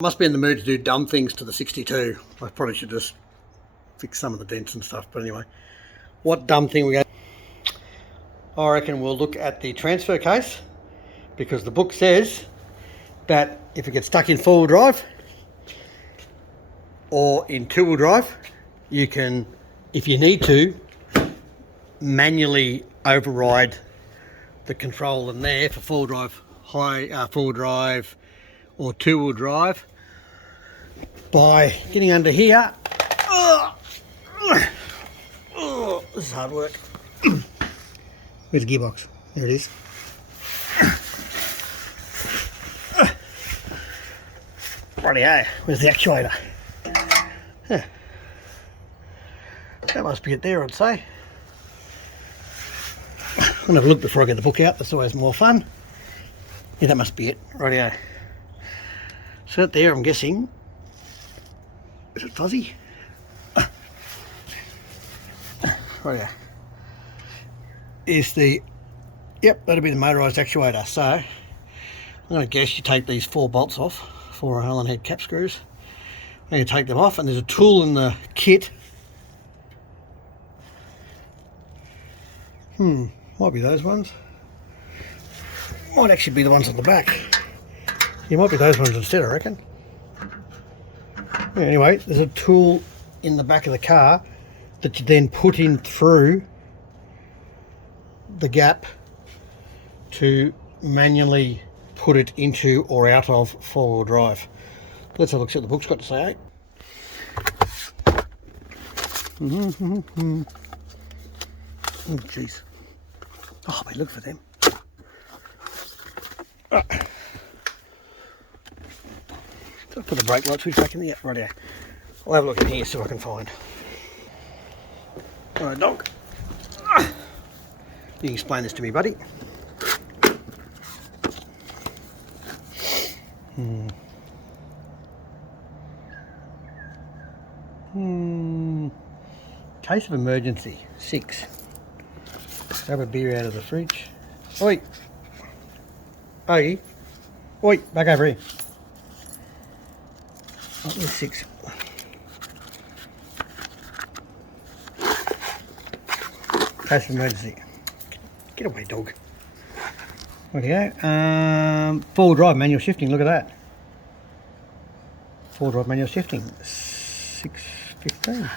Must be in the mood to do dumb things to the 62. I probably should just fix some of the dents and stuff, but anyway. What dumb thing we got? I reckon we'll look at the transfer case, because the book says that if it gets stuck in four-wheel drive or in two-wheel drive, you can, if you need to, manually override the control in there for four-wheel drive, four-wheel drive or two-wheel drive by getting under here. This is hard work. Where's the gearbox? There it is. Rightio, where's the actuator? Huh. That must be it there, I'd say. I'm gonna have a look before I get the book out, that's always more fun. Yeah, that must be it. Rightio. So that there, I'm guessing. Is it fuzzy? Rightio. Is the, yep, that'll be the motorised actuator. So I'm going to guess you take these four bolts off, four Allen head cap screws, and you take them off, and there's a tool in the kit. Might be those ones. Might actually be the ones on the back. Yeah, might be those ones instead, I reckon. Anyway, there's a tool in the back of the car that you then put in through the gap to manually put it into or out of four-wheel drive. Let's have a look, see what the book's got to say. Oh jeez. Oh, I look for them. I'll put the brake light switch back in there. Right there. I'll have a look in here so I can find. Alright, dog. You can explain this to me, buddy. Case of emergency, 6. Grab a beer out of the fridge. Oi! Oi! Oi! Back over here. Oh, there's 6. Case of emergency. Get away, dog. Okay, four-wheel drive manual shifting, look at that. Four-wheel drive manual shifting, 615.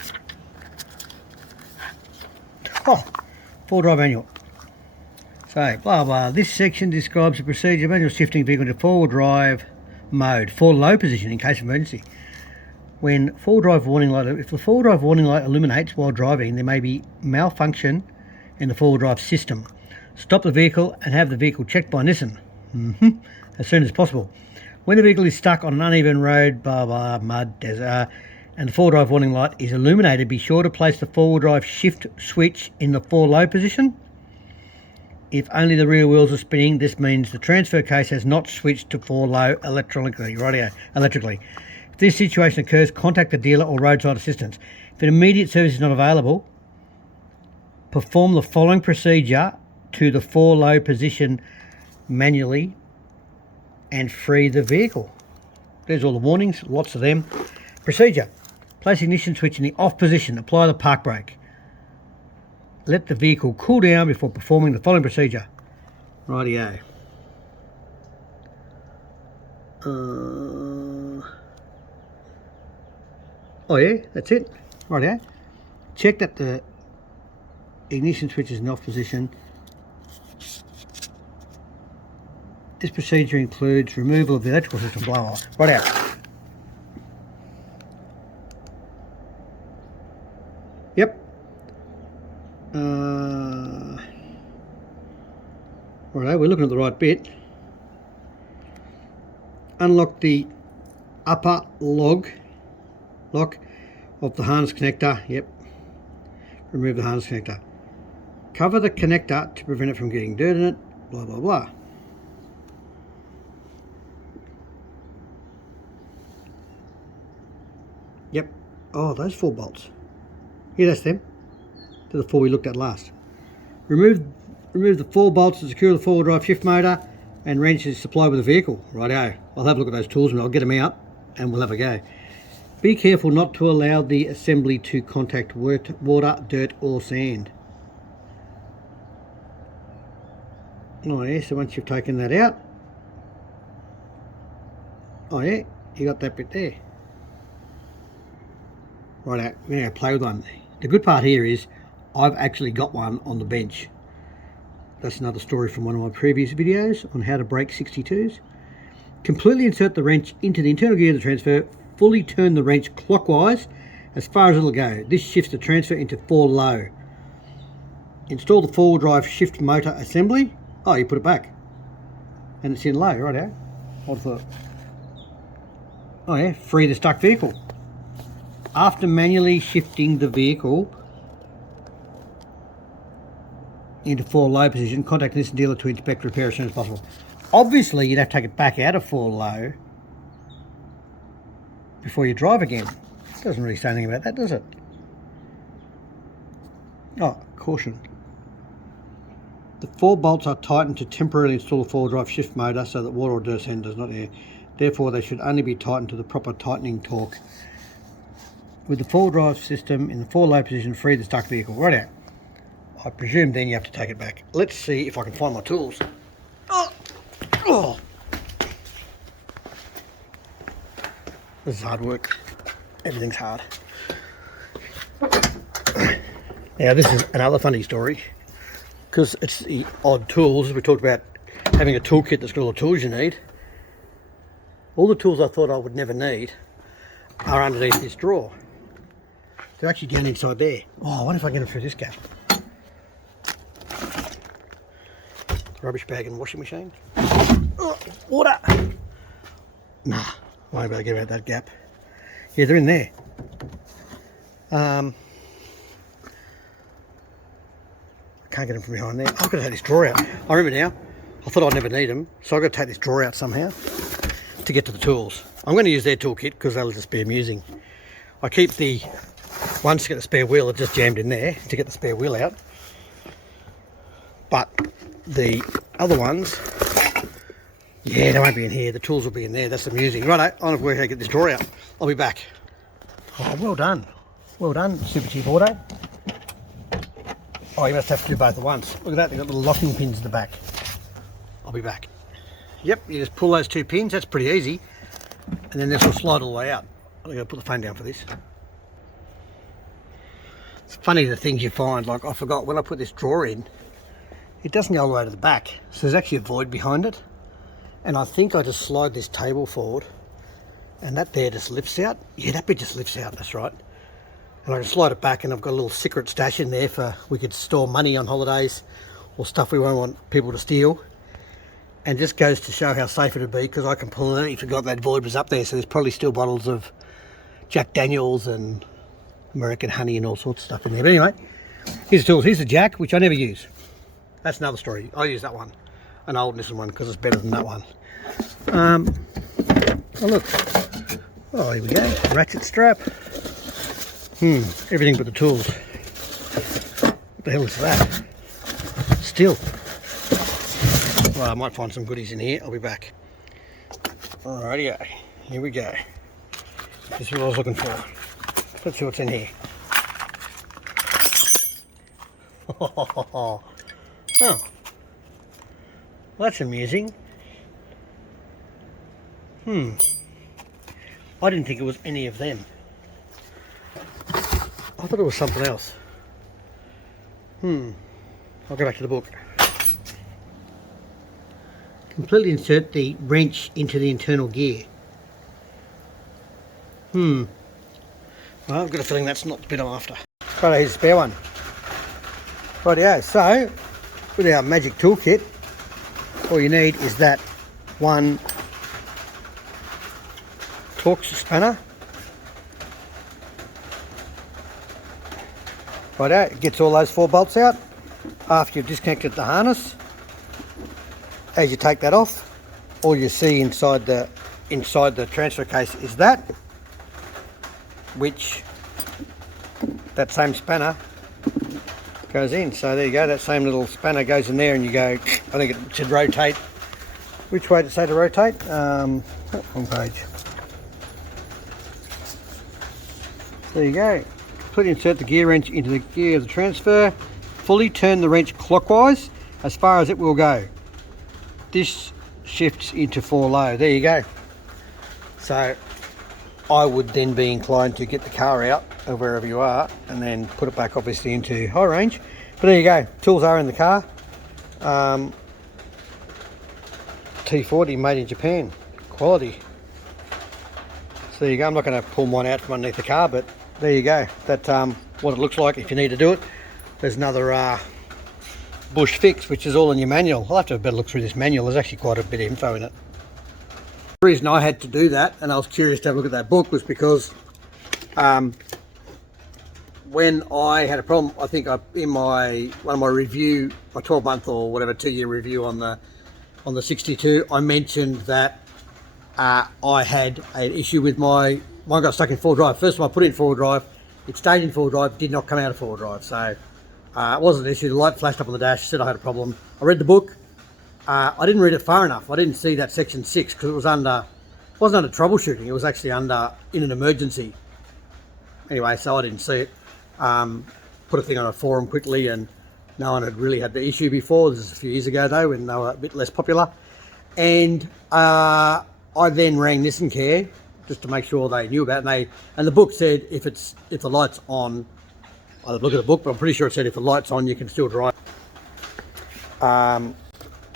Oh, four-wheel drive manual. So, blah blah, this section describes the procedure of manual shifting vehicle into four-wheel drive mode, for low position in case of emergency. When four-wheel drive warning light, if the four-wheel drive warning light illuminates while driving, there may be malfunction in the four-wheel drive system. Stop the vehicle and have the vehicle checked by Nissan as soon as possible. When the vehicle is stuck on an uneven road, blah blah, mud, desert, and the four-wheel drive warning light is illuminated, be sure to place the four-wheel drive shift switch in the four low position. If only the rear wheels are spinning, this means the transfer case has not switched to four low electrically. If this situation occurs, contact the dealer or roadside assistance. If an immediate service is not available, perform the following procedure to the four low position manually and free the vehicle. There's all the warnings, lots of them. Procedure: place ignition switch in the off position, apply the park brake. Let the vehicle cool down before performing the following procedure. Rightio. Oh yeah, that's it. Rightio. Check that the ignition switch is in off position. This procedure includes removal of the electrical system, blah blah. Right out. Yep. Righto, we're looking at the right bit. Unlock the upper lock of the harness connector. Yep. Remove the harness connector. Cover the connector to prevent it from getting dirt in it. Blah blah blah. Yep. Oh, those 4 bolts. Yeah, that's them. They're the 4 we looked at last. Remove the 4 bolts to secure the four-wheel drive shift motor and wrenches supplied with the vehicle. Righto. I'll have a look at those tools and I'll get them out and we'll have a go. Be careful not to allow the assembly to contact water, dirt or sand. Oh yeah, so once you've taken that out, oh yeah, you got that bit there. Right, we're going to play with one. The good part here is I've actually got one on the bench. That's another story from one of my previous videos on how to break 62s. Completely insert the wrench into the internal gear of the transfer. Fully turn the wrench clockwise as far as it'll go. This shifts the transfer into 4 low. Install the four-wheel drive shift motor assembly. Oh, you put it back. And it's in low, right out. What thought? Oh yeah, free the stuck vehicle. After manually shifting the vehicle into 4 low position, contact this dealer to inspect repair as soon as possible. Obviously, you'd have to take it back out of 4 low before you drive again. It doesn't really say anything about that, does it? Oh, caution. The 4 bolts are tightened to temporarily install the 4-wheel drive shift motor so that water or dirt sand does not air. Therefore, they should only be tightened to the proper tightening torque. With the 4-wheel drive system in the 4 low position, free the stuck vehicle. Right out. I presume then you have to take it back. Let's see if I can find my tools. Oh. This is hard work. Everything's hard. Now this is another funny story, because it's the odd tools. We talked about having a toolkit that's got all the tools you need. All the tools I thought I would never need are underneath this drawer. They're actually down inside there. Oh, I wonder if I can get them through this gap. Rubbish bag and washing machine. Oh, water! Nah, I won't be able to get out that gap. Yeah, they're in there. I can't get them from behind there. I've got to take this drawer out. I remember now. I thought I'd never need them, so I've got to take this drawer out somehow to get to the tools. I'm going to use their toolkit because they'll just be amusing. I keep the ones to get the spare wheel, I've just jammed in there to get the spare wheel out. But the other ones, yeah, they won't be in here. The tools will be in there. That's amusing. Righto, I'm going to work out how to get this drawer out. I'll be back. Oh, well done. Well done, Super Cheap Auto. Oh, you must have to do both at once. Look at that, they've got little locking pins in the back. I'll be back. Yep, you just pull those 2 pins. That's pretty easy. And then this will slide all the way out. I'm going to put the phone down for this. It's funny the things you find. Like, I forgot when I put this drawer in, it doesn't go all the way to the back. So there's actually a void behind it. And I think I just slide this table forward and that there just lifts out. Yeah, that bit just lifts out, that's right. And I can slide it back and I've got a little secret stash in there for we could store money on holidays or stuff we won't want people to steal. And just goes to show how safe it would be, because I completely forgot that void was up there. So there's probably still bottles of Jack Daniels and American honey and all sorts of stuff in there. But anyway, here's the tools. Here's the jack, which I never use. That's another story. I use that one, an old Nissan one, because it's better than that one. Oh look, oh here we go, ratchet strap. Everything but the tools. What the hell is that? Steel. Well, I might find some goodies in here. I'll be back. Alrighty, here we go. This is what I was looking for. Let's see what's in here. Oh, well, that's amusing. I didn't think it was any of them. I thought it was something else. I'll go back to the book. Completely insert the wrench into the internal gear. Well, I've got a feeling that's not the bit I'm after. Right, here's a spare one. Rightio, so with our magic toolkit, all you need is that one Torx spanner. Rightio, it gets all those 4 bolts out after you've disconnected the harness. As you take that off, all you see inside the transfer case is that, which that same spanner goes in. So there you go, that same little spanner goes in there, and you go, I think it should rotate. Which way did it say to rotate? Wrong page. There you go. Completely insert the gear wrench into the gear of the transfer. Fully turn the wrench clockwise as far as it will go. This shifts into 4 low. There you go. So I would then be inclined to get the car out of wherever you are and then put it back obviously into high range. But there you go. Tools are in the car. T40 made in Japan. Quality. So there you go. I'm not going to pull mine out from underneath the car, but there you go. That's what it looks like if you need to do it. There's another bush fix, which is all in your manual. I'll have to have a better look through this manual. There's actually quite a bit of info in it. The reason I had to do that, and I was curious to have a look at that book, was because when I had a problem, I think in one of my review, my 12-month or whatever 2-year review on the 62, I mentioned that I had an issue with mine got stuck in 4-wheel drive. First time I put it in 4-wheel drive, it stayed in 4-wheel drive, did not come out of 4-wheel drive. So it wasn't an issue. The light flashed up on the dash, said I had a problem. I read the book. I didn't read it far enough. I didn't see that section 6 because it wasn't under troubleshooting. It was actually in an emergency. Anyway, so I didn't see it. Put a thing on a forum quickly, and no one had really had the issue before. This is a few years ago though, when they were a bit less popular. And I then rang Nissan Care just to make sure they knew about it. And the book said if the light's on, I'll look at the book, but I'm pretty sure it said if the light's on, you can still drive.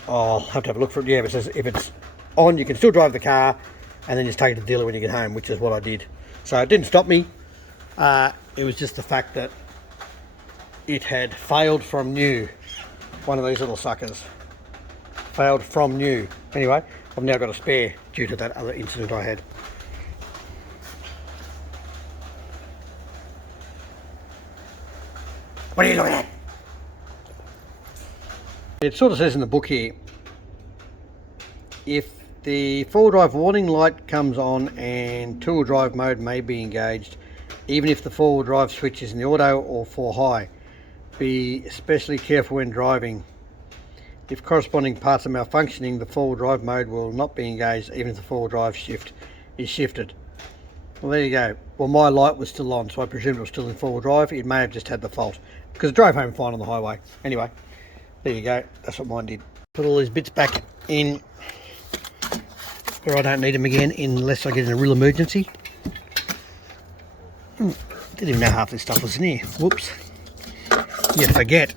I'll have to have a look for it. Yeah, it says if it's on, you can still drive the car, and then just take it to the dealer when you get home, which is what I did. So it didn't stop me. It was just the fact that it had failed from new. One of these little suckers. Failed from new. Anyway, I've now got a spare due to that other incident I had. What are you looking at? It sort of says in the book here, if the 4-wheel drive warning light comes on and 2-wheel drive mode may be engaged, even if the 4-wheel drive switch is in the auto or 4 high, be especially careful when driving. If corresponding parts are malfunctioning, the 4-wheel drive mode will not be engaged even if the 4-wheel drive shift is shifted. Well, there you go. Well, my light was still on, so I presumed it was still in 4-wheel drive. It may have just had the fault because it drove home fine on the highway. Anyway, there you go. That's what mine did. Put all these bits back in where I don't need them again unless I get in a real emergency. Didn't even know half this stuff was in here. Whoops. You forget.